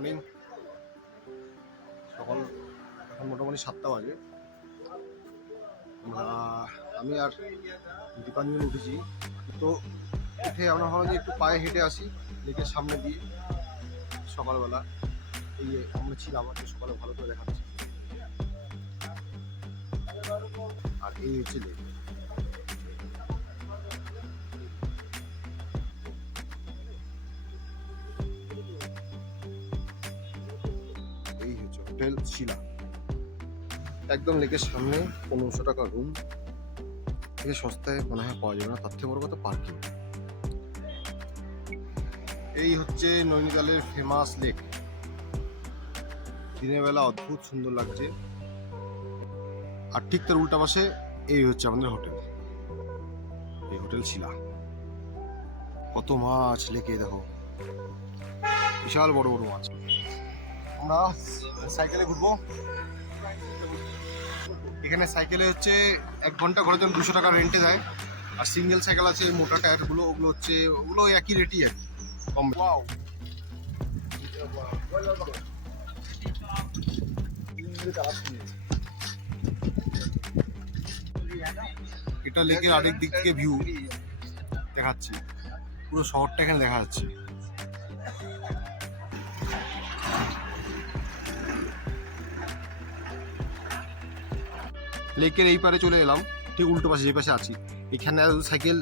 Morning. সকাল এখন মোটামুটি 7টা বাজে। আমি আর দীপাঞ্জন উঠেছি, তো উঠে আমরা ভাবলাম যে একটু পায়ে হেঁটে আসি লেকের সামনে দিয়ে। সকালবেলা এই আমরা ছিলাম, আমাকে সকালে ভালো করে দেখাচ্ছি। আর এই হচ্ছে লেক। এই হচ্ছে হোটেল শিলা, একদম লেকের সামনে। 1500 টাকা রুম, থেকে সস্তায় মনে হয় পাওয়া যাবে না। তার থেকে বড় কথা পার্কিং। এই হচ্ছে নৈনিতালের ফেমাস লেক। দিনের বেলা অদ্ভুত সুন্দর লাগছে। আর ঠিক তার উল্টা পাশে এই হচ্ছে আমাদের হোটেল, এই হোটেল শিলা। কত মাছ লেকে দেখো, বিশাল বড় বড় মাছ। আমরা সাইকেলে ঘুরবো। এখানে সাইকেলে হচ্ছে 1 ঘন্টা ঘোরার জন্য 200 টাকা রেন্টে দেয়। আর সিঙ্গেল সাইকেল আছে মোটা টায়ারগুলো, ওগুলো হচ্ছে ওগুলো একই রেটই আর কম। এটা লেকের আরেক দিক থেকে ভিউ দেখাচ্ছি, পুরো শহরটা এখানে দেখা যাচ্ছে। লেকের এই পারে চলে এলাম, ঠিক উল্টো পাশে যে পাশে আছি। এখানে সাইকেল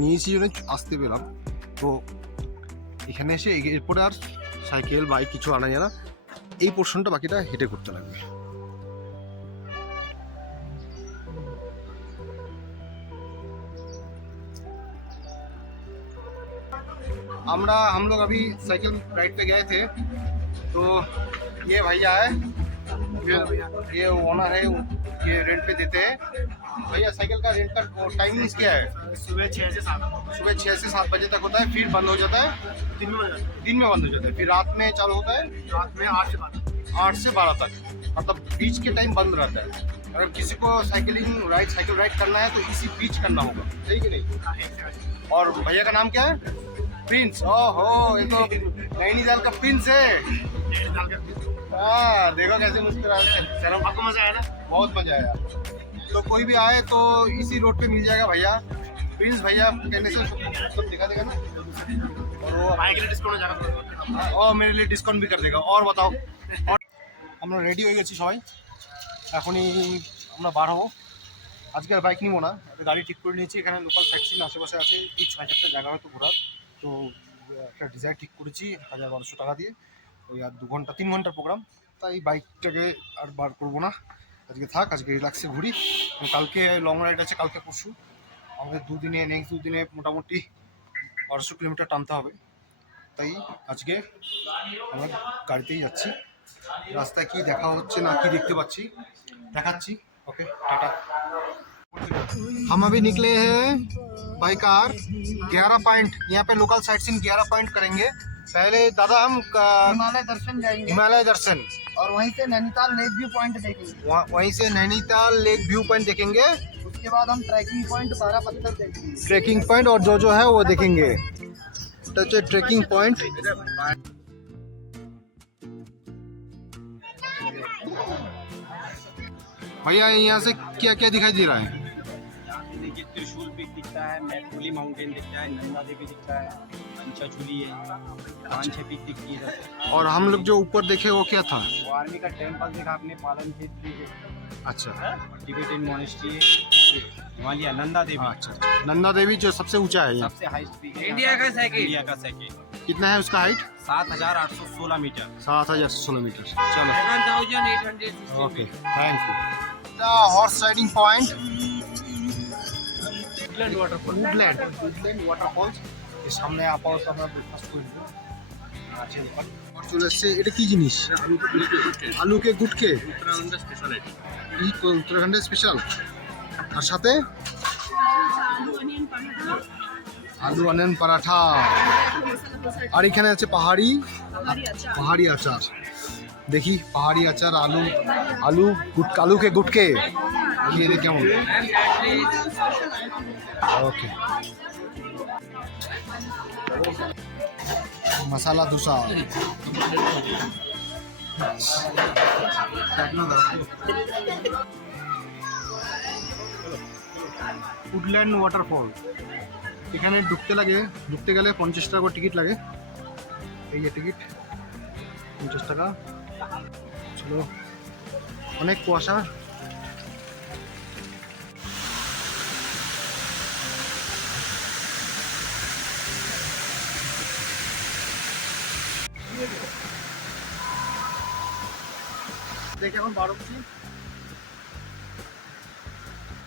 নিয়েছি জন্য আসতে পেলাম। তো এখানে এসে এরপরে আর সাইকেল বাইক কিছু আনা যায় না। এই পোর্শনটা বাকিটা হেঁটে করতে লাগবে। हम लोग अभी साइकिल राइड पे गए थे, तो ये भैया है, ये ओनर है, ये रेंट पे देते हैं। भैया साइकिल का रेंट का टाइमिंग्स क्या है? सुबह 6 से 7 सुबह 6 से 7 बजे तक होता है, फिर बंद हो जाता है। दिन में हो जाता है। दिन में बंद हो जाता है, फिर रात में चालू होता है रात में 8 से 12 8 से 12 तक। मतलब बीच के टाइम बंद रहता है। अगर किसी को साइकिल राइड करना है तो इसी बीच करना होगा, सही कि नहीं? और भैया का नाम क्या है? प्रिंस। ओहो, ये तो नैनीताल का प्रिंस है। देखो कैसे मुस्कुरा रहे हैं। सर आपको मजा आया ना? बहुत मजा आया। तो कोई भी आए तो इसी रोड पे मिल जाएगा भैया। प्रिंस भैया कहने से सब दिखा देगा ना। और वो भाई के लिए डिस्काउंट हो जाएगा। और मेरे लिए डिस्काउंट भी कर देगा। और बताओ। আমরা রেডি হয়ে গেছি সবাই, এখনই আমরা বার হবো। আজকে আর বাইক নিবো না, একটা গাড়ি ঠিক করে নিয়েছি। এখানে লোকাল ট্যাক্সি আশেপাশে আছে, এই 6-7টা জায়গা হয়তো ঘোরার। তো একটা ডিজায়ার ঠিক করেছি 1000-1200 টাকা দিয়ে। ওই আর 2-3 ঘন্টার প্রোগ্রাম, তাই বাইকটাকে আর বার করবো না। আজকে থাক, আজকে রিল্যাক্সে ঘুরি। কালকে লং রাইড আছে, কালকে পরশু আমাদের নেক্সট 2 দিনে মোটামুটি 1200 কিলোমিটার টানতে হবে। তাই আজকে আমরা গাড়িতেই যাচ্ছি। রাস্তায় কি দেখা হচ্ছে না কি দেখতে পাচ্ছি দেখাচ্ছি। ओके टाटा। हम अभी निकले हैं बाई कार 11 पॉइंट। यहाँ पे लोकल साइट सीन 11 पॉइंट करेंगे। पहले दादा हम हिमालय दर्शन जाएंगे हिमालय दर्शन, और वहीं से नैनीताल लेक व्यू पॉइंट देखेंगे। वहीं से नैनीताल लेक व्यू पॉइंट देखेंगे। उसके बाद हम ट्रैकिंग पॉइंट 12 पत्थर देखेंगे। ट्रैकिंग पॉइंट और जो है वो देखेंगे। तो ट्रैकिंग पॉइंट भैया यहाँ से क्या क्या दिखाई दे रहा है? देखिए त्रिशूल पीक दिखता है, मैथुली माउंटेन दिखता है, नंदा देवी दिखता है, पंचाचूली है, कांचे पीक दिखती है। और हम लोग जो ऊपर देखे वो क्या था? वो आर्मी का टेम्पल देखा आपने, पालन क्षेत्र अच्छा टिबेटन मॉनेस्ट्री, हिमालय नंदा देवी। अच्छा, नंदा देवी जो सबसे ऊंचा है यहाँ। सबसे हाईएस्ट पीक है इंडिया का सेकंड। इंडिया का सेकंड। कितना है उसका हाइट? 7816 मीटर। 7816 मीटर। चलो 1860 okay, thank you. Horse riding point Woodland waterfall. Woodland waterfalls এর সামনে আপাতত আমরা ব্রেকফাস্ট করে নেব। আর চলে এসছে, এটা কি জিনিস? আলুকে গুটকে, উত্তরাখণ্ডের স্পেশালিটি। এই উত্তরাখণ্ডের স্পেশাল। আর সাথে আলু অনিয়ন পরাঠা। আর এখানে আছে পাহাড়ি আচার। দেখি পাহাড়ি আচার, আলু আলুকে গুটকে খেয়ে দে কেমন। ওকে मसाला डोसा উডল্যান্ড ওয়াটারফল এখানে ঢুকতে গেলে 50 টাকা করে টিকিট লাগে। এই যে টিকিট 50 টাকা। চলো, অনেক কুয়াশা। দেখে এখন 12 বছর,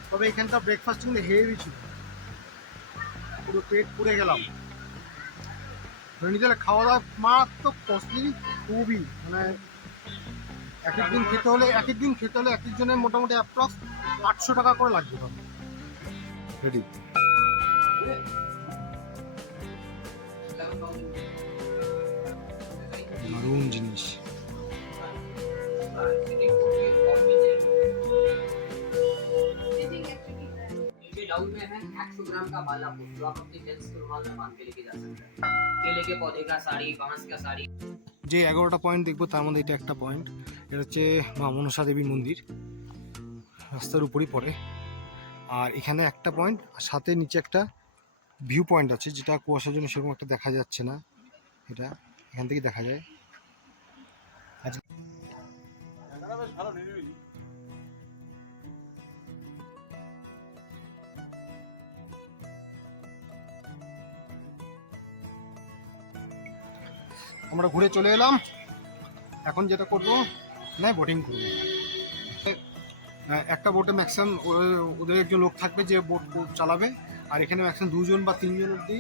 তবে এখানকার ব্রেকফাস্ট কিন্তু হেভি ছিল, পুরো পেট পুড়ে গেলাম। নৈনিতালে খাওয়া দাওয়া মারাত্মক কস্টলি, খুবই মানে এক এক দিন খেতে হলে এক একজনের মোটামুটি অ্যাপ্রক্স 800 টাকা করে লাগবে। রেডি দারুণ জিনিস। डाउन में है 100 ग्राम का माला फूल जो आप अपने जेंट्स के रुमाल में बांध के लेके जा सकते हैं। केले के पौधे का साड़ी, बांस का साड़ी। যে 11টা পয়েন্ট দেখবো তার মধ্যে এটা একটা পয়েন্ট। এটা হচ্ছে মা মনসা দেবীর মন্দির, রাস্তার উপরই পড়ে। আর এখানে একটা পয়েন্ট, আর সাথে নিচে একটা ভিউ পয়েন্ট আছে, যেটা কুয়াশার জন্য সেরকম একটা দেখা যাচ্ছে না, এটা এখান থেকে দেখা যায়। আমরা ঘুরে চলে এলাম। এখন যেটা করবো না, বোটিং করবো। একটা বোটে ম্যাক্সিমাম ওদের একজন লোক থাকবে যে বোট চালাবে, আর এখানে ম্যাক্সিমাম 2 বা 3 জন অব্দি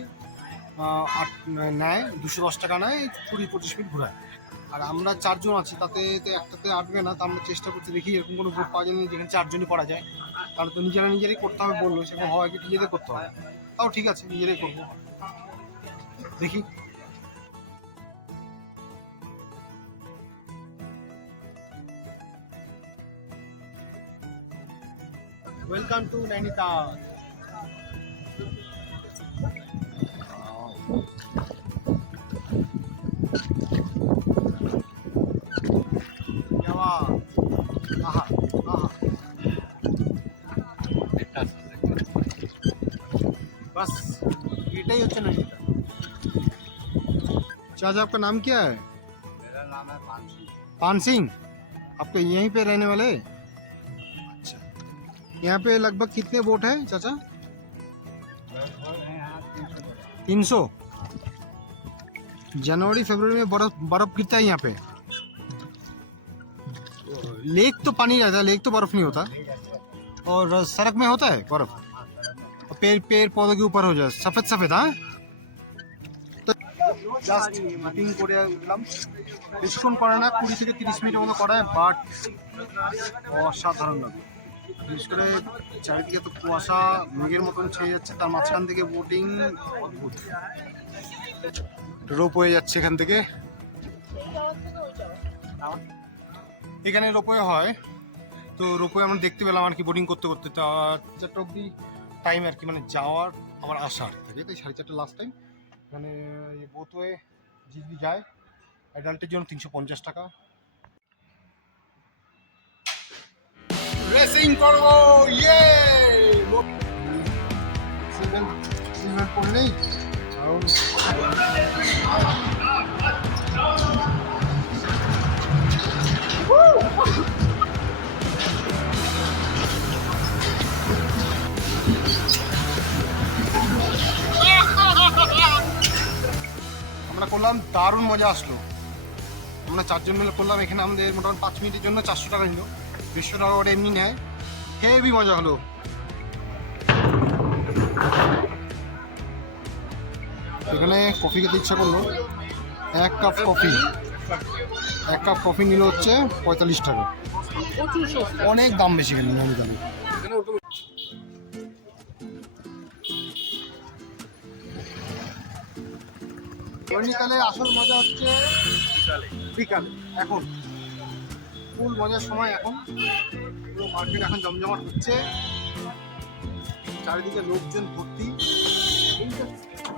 নেয়, 210 টাকা নেয়, 20-25 মিনিট ঘোরায়। আর আমরা 4 জন আছি, তাতে একটাতে আটবে না। তা আমরা চেষ্টা করতে দেখি এরকম কোনো বোট পাওয়া যায় না যেখানে 4 জনই করা যায়। তাহলে তো নিজেরাই করতে হবে বললো, সেরকম হওয়া কি নিজেদের করতে হবে। তাও ঠিক আছে, নিজেরাই করবো, দেখি। Welcome to Nainital. बस एटाई होच्छे नैनीताल। चाचा, आपका नाम क्या है? मेरा नाम है पान सिंह। पान सिंह, आपके यहीं पे रहने वाले? अच्छा, यहाँ पे लगभग कितने बोट हैं चाचा? 300। जनवरी फरवरी में बर्फ गिरता है यहाँ पे। लेक तो पानी रहता है, लेक तो बर्फ नहीं होता। और सड़क में होता है बर्फ, पेड़ पौधों के ऊपर हो जाए सफेद सफेद। हाँ, तो জাস্ট বুকিং করে উঠলাম। বেশিক্ষণ করে না, 20 থেকে 30 মিনিটের মতো করায়, বাট অসাধারণ লাগে। বিশেষ করে চারিদিকে তো কুয়াশা মেঘের মতন ছেয়ে যাচ্ছে, তার মাঝখান থেকে বোটিং অদ্ভুত। রোপওয়ে যাচ্ছে এখান থেকে, এখানে রোপওয়ে হয়। তো রোপওয়ে আমরা দেখতে পেলাম আর কি, বোটিং করতে করতে। 4টা অব্দি টাইম আর কি, মানে যাওয়ার আবার আসার থাকে, তাই 4:30 লাস্ট টাইম। এখানে বোটওয়ে যদি যায় অ্যাডাল্টের জন্য 350 টাকা। রেসিং করবো, ইয়ে সিলভেন্ট পরে নেই। আমরা করলাম, দারুণ মজা আসলো। আমরা 4 জন মিলে করলাম। এখানে আমাদের মোটামুটি 5 মিনিটের জন্য 400 টাকা নিল, 200 টাকা ওটা এমনি নেয়। হেভি মজা হলো। এখানে কফি খেতে ইচ্ছা করলো, 1 কাপ কফি নিল হচ্ছে 45 টাকা। অনেক দাম বেশি এখানে নৈনিতালে। নৈনিতালে আসল মজা হচ্ছে বিকালে। এখন ফুল মজার সময়, এখন পুরো মার্কেট এখন জমজমাট হচ্ছে, চারিদিকে লোকজন ভর্তি।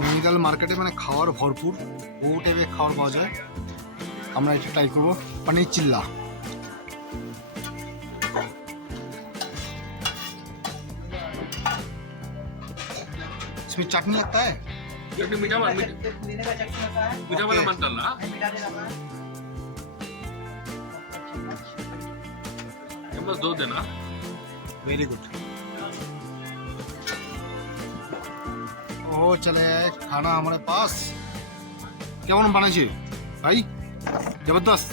নৈনিতাল মার্কেটে মানে খাওয়ার ভরপুর, বহু টাইপের খাবার পাওয়া যায়। আমরা এটা ট্রাই করবো, पनीर चिल्ला। इसमें चटनी लगता है? चटनी मीठा वाला लेने का चक्कर होता है मीठा वाला मत डालना। मीठा देना है चम्मच 2 देना। Very good. ओ चले आए खाना हमारे पास। কেমন বানাইছে ভাই? জবরদস্ত।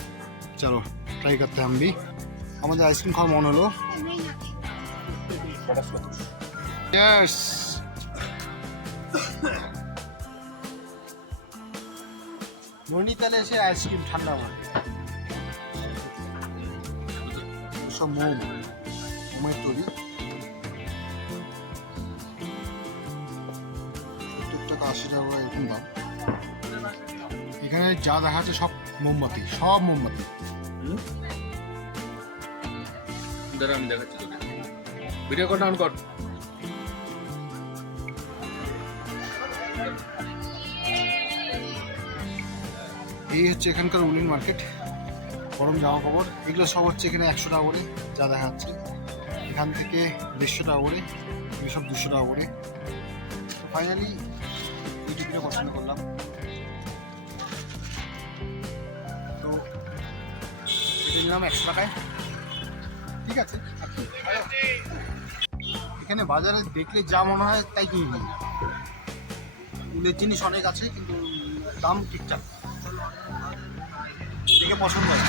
চলো ট্রাই করতে हम भी। আমাদের আইসক্রিম খাওয়া মন হলো। यस নৈনিতালে এসে আইসক্রিম ঠান্ডা হয়। সব মোমের তৈরি। প্রত্যেকটা 80 টাকা করে এরকম দাম। এখানে যা দেখা যাচ্ছে সব মোমবাতি, সব মোমবাতি। দাঁড়া আমি দেখাচ্ছি তোকে। ভিডিও কর ডাউন কর। এই হচ্ছে এখানকার উনিন মার্কেট। গরম জামা কাপড় এগুলো সব হচ্ছে এখানে 100 টাকা করে যা দেখা যাচ্ছে। এখান থেকে 150 টাকা করে, এগুলো সব 200 টাকা করে। তো ফাইনালি এই টিকিটে পছন্দ করলাম। তো এটা নিলাম 100 টাকায়, ঠিক আছে। এখানে বাজারে দেখলে যা মনে হয় তাই কিনে নিই। উলের জিনিস অনেক আছে কিন্তু দাম ঠিকঠাক, দেখে পছন্দ হয়।